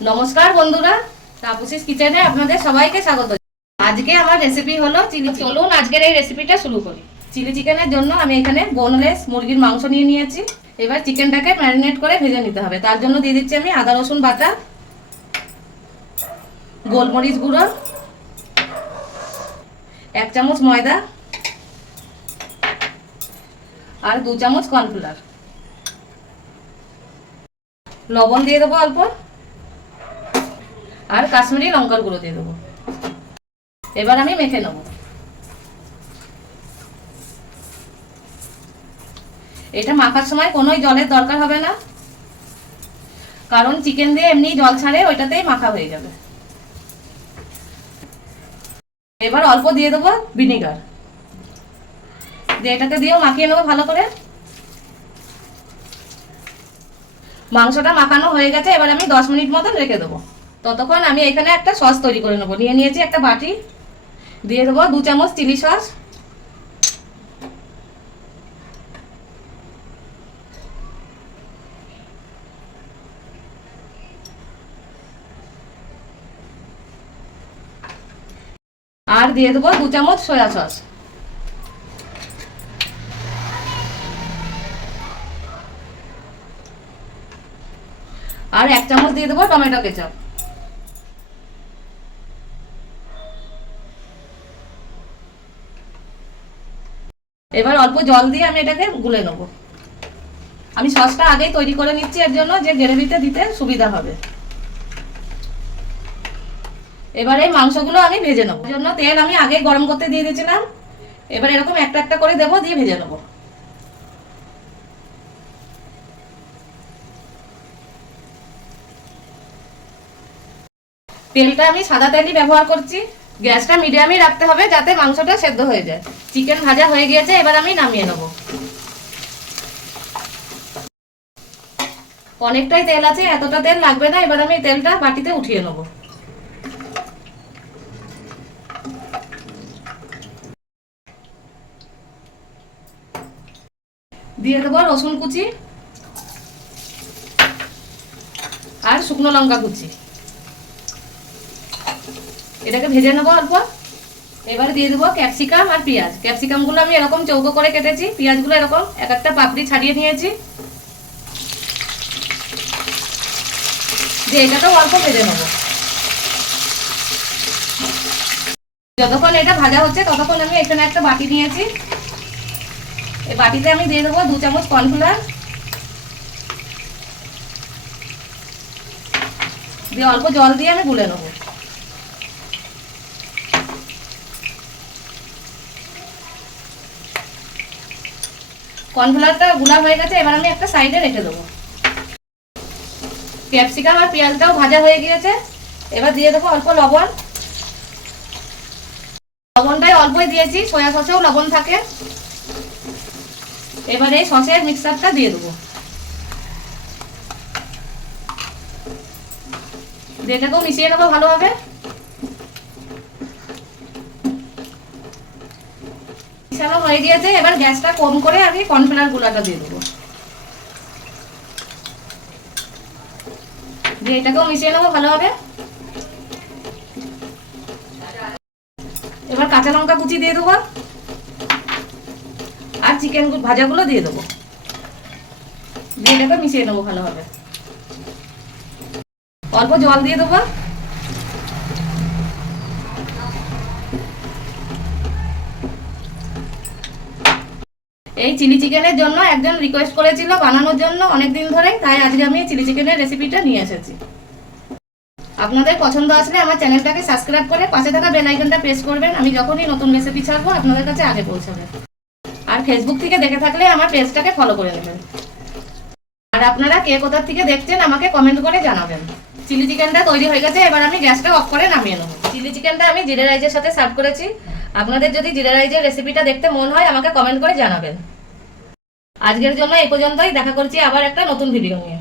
নমস্কার বন্ধুরা তাপসিস কিচেনে আপনাদের সবাইকে স্বাগত। আজকে আমার রেসিপি হলো চিলি চলুন আজকের এই রেসিপিটা শুরু করি। চিলি চিকেনের জন্য আমি এখানে বোনলেস মুরগির মাংস নিয়ে নিয়েছি। এবার চিকেনটাকে ম্যারিনেট করে ভেজে নিতে হবে। তার জন্য দিয়ে দিচ্ছি আমি আদা রসুন বাটা গোলমরিচ গুঁড়ো এক চামচ ময়দা আর দু চামচ কর্নফ্লাওয়ার। লবণ দিয়ে দেবো অল্প। আর কাশ্মীরি লঙ্কার গুঁড়ো দিয়ে দেবো। এবার আমি মেখে নেব। এটা মাখার সময় কোনোই জলের দরকার হবে না। কারণ চিকেন দিয়ে এমনি জল ছাড়ে ওইটাতেই মাখা হয়ে যাবে। এবার অল্প দিয়ে দেবো ভিনিগার। দিয়ে দিয়েও মাখিয়ে নেব ভালো করে। মাংসটা মাখানো হয়ে গেছে, এবার আমি দশ মিনিট মতন রেখে দেবো। ততক্ষণ আমি এখানে একটা সস তৈরি করে নেব। নিয়ে নিয়েছি একটা বাটি। দিয়ে দেবো দু চামচ চিলি সস। আর দিয়ে দেবো দু চামচ সয়া সস। আর এক চামচ দিয়ে দেবো টমেটো কেচাপ। এবার অল্প জল দিয়ে আমি এটাকে গুলে নেব। আমি সসটা আগেই তৈরি করে নিচ্ছি, এর জন্য যে গ্রেভিতে দিতে সুবিধা হবে। এবার এই মাংসগুলো আমি ভেজে নেব। জন্য তেল আমি আগেই গরম করতে দিয়ে দিয়েছিলাম। এবার এরকম একটা একটা করে দেবো, দিয়ে ভেজে নেব। তেলটা আমি সাদা তেলই ব্যবহার করছি। গ্যাসটা মিডিয়ামই রাখতে হবে যাতে মাংসটা সেদ্ধ হয়ে যায়। চিকেন ভাজা হয়ে গিয়েছে, এবার আমি নামিয়ে নেব। অনেকটাই তেল আছে, এতটা তেল লাগবে না, এবার আমি তেলটা বাটিতে উঠিয়ে নেব। দিয়ে দেবো রসুন কুচি আর শুকনো লঙ্কা কুচি। এটাকে ভেজে নেব অল্প। এবার দিয়ে দেবো ক্যাপসিকাম আর পেঁয়াজ। ক্যাপসিকামগুলো আমি এরকম চৌকো করে কেটেছি। পেঁয়াজগুলো এরকম এক একটা পাপড়ি ছাড়িয়ে নিয়েছি। দিয়ে এটাকেও অল্প ভেজে নেব। যতক্ষণ এটা ভাজা হচ্ছে, ততক্ষণ আমি এখানে একটা বাটি নিয়েছি। এই বাটিতে আমি দিয়ে দেবো দু চামচ কর্নফ্লাওয়ার। দিয়ে অল্প জল দিয়ে আমি গুলে নেব। কর্নফ্লাওয়ারটা গুলা হয়ে গেছে, এবার আমি একটা সাইডে রেখে দেবো। ক্যাপসিকাম আর পেঁয়াজটাও ভাজা হয়ে গিয়েছে। এবার দিয়ে দেবো অল্প লবণ। লবণটাই অল্পই দিয়েছি সয়া সসেও লবণ থাকে। এবার এই সসের মিক্সারটা দিয়ে দেবো। দিয়ে মিশিয়ে নেব ভালোভাবে। মিশানো হয়ে গিয়েছে, এবার গ্যাসটা কম করে আমি কর্নফ্লাওয়ার গুলাটা দিয়ে দেবো। দিয়ে এটাকেও মিশিয়ে নেব ভালোভাবে। এবার কাঁচা লঙ্কা কুচি দিয়ে দেবো। আর চিকেন ভাজাগুলো দিয়ে দেবো। দিয়ে এটাকে মিশিয়ে নেব ভালোভাবে। অল্প জল দিয়ে দেবো। এই চিলি চিকেনের জন্য একজন রিকোয়েস্ট করেছিল বানানোর জন্য অনেক দিন ধরে তাই আজকে আমি চিলি চিকেনের রেসিপিটা নিয়ে এসেছি। আপনাদের পছন্দ আসলে আমার চ্যানেলটাকে সাবস্ক্রাইব করে পাশে থাকা বেল আইকনটা প্রেস করবেন, আমি যখনই নতুন রেসিপি ছাড়বো আপনাদের কাছে আগে পৌঁছাবে। আর ফেসবুক থেকে দেখে থাকলে আমার পেজটাকে ফলো করে নেবেন। আর আপনারা কে কোথা থেকে দেখছেন আমাকে কমেন্ট করে জানাবেন। চিলি চিকেনটা তৈরি হয়ে গেছে, এবার আমি গ্যাসটা অফ করে নামিয়ে নেব। চিলি চিকেনটা আমি জিরে রাইসের সাথে সার্ভ করেছি। আপনাদের যদি জিরে রাইসের রেসিপিটা দেখতে মন হয়, আমাকে কমেন্ট করে জানাবেন। আজকের জন্য এই পর্যন্তই। দেখা করছি আবার একটা নতুন ভিডিও নিয়ে।